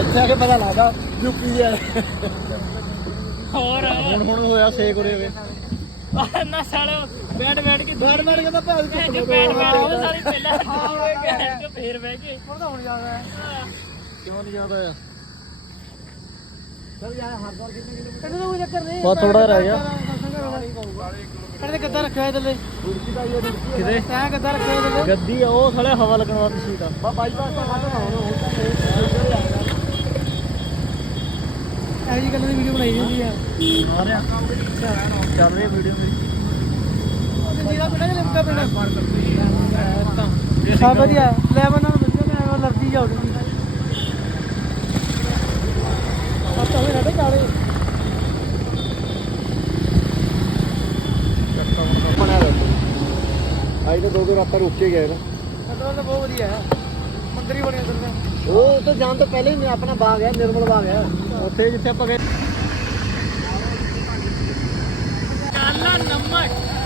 ਇੱਥੇ ਆ ਕੇ ਪਤਾ ਲੱਗਾ ਯੂਪੀ ਦੇ ਹੋਰ। ਹੁਣ ਹੁਣ ਹੋਇਆ ਛੇਕ ਉਰੇ ਵੇ ਨਾ ਸਾਲੋ ਬੈਠ ਬੈਠ ਕੇ ਬੈਠ ਬੈਠ ਕੇ ਤਾਂ ਭਾਲ ਬੈਠ ਬੈਠ ਉਹ ਸਾਲੀ ਪਹਿਲਾਂ ਹਾਂ ਫੇਰ ਬਹਿ ਕੇ ਹੁਣ ਤਾਂ ਹੁਣ ਜ਼ਿਆਦਾ ਹੈ। ਕਿਉਂ ਨਹੀਂ ਜ਼ਿਆਦਾ ਆ ਚਲ ਯਾਰ ਹਰਦਾਰ ਕਿੰਨੇ ਕਿਲੋਮੀਟਰ ਤੈਨੂੰ ਤਾਂ ਕੋਈ ਚੱਕਰ ਨਹੀਂ। ਬਸ ਥੋੜ੍ਹਾ ਰਹਿ ਗਿਆ। ਕਹਿੰਦੇ ਗੱਦਾ ਰੱਖਿਆ ਹੋਇਆ ਥੱਲੇ। ਕਿਤੇ? ਤੈਂ ਗੱਦਾ ਰੱਖਿਆ ਹੋਇਆ ਥੱਲੇ। ਗੱਦੀ ਆ ਉਹ ਸਾਲੇ ਹਵਾ ਲੱਗਣ ਵਾਲੀ ਸੀਟ ਆ ਬਾ ਬਾਈਪਾਸ ਤਾਂ ਖਤਮ ਆ ਹੁਣ। ਇਹੋ ਜਿਹੀ ਗੱਲਾਂ ਦੀ ਵੀਡੀਓ ਬਣਾਈ ਜਾਂਦੀ ਆ। ਚੱਲ ਰਹੀ ਵੀਡੀਓ ਮੇਰੀ। ਜਿਹਦਾ ਪਿੰਡ ਚ ਲਿਮਕਾ ਪਿੰਡ ਹਾਂ ਵਧੀਆ। ਲੈਮਨ ਨਾਲ ਵਧੀਆ ਮੈਂ ਲਰਦੀ ਜਾਉਗੀ ਆ ਤਾਂ ਹੋਏ ਨਾ ਕਾਲੇ। ਬਣਿਆ ਰਿਹਾ ਅੱਜ ਤਾਂ ਦੋ ਦੋ ਰਾਤਾਂ ਰੁਕ ਕੇ ਗਏ ਨਾ। ਕੰਟਰੋਲ ਤਾਂ ਬਹੁਤ ਵਧੀਆ ਹੈ। ਮੰਦਰ ਹੀ ਬਣੇ ਅੰਦਰ ਉਹ ਤਾਂ ਜਾਣ ਤੋਂ ਪਹਿਲੇ ਹੀ ਆਪਣਾ ਬਾਗ ਹੈ ਨਿਰਮਲ ਬਾਗ ਹੈ। ਉੱਥੇ ਜਿੱਥੇ ਆਪਾਂ ਗਏ। ਕਾਲਾ ਨਮਕ।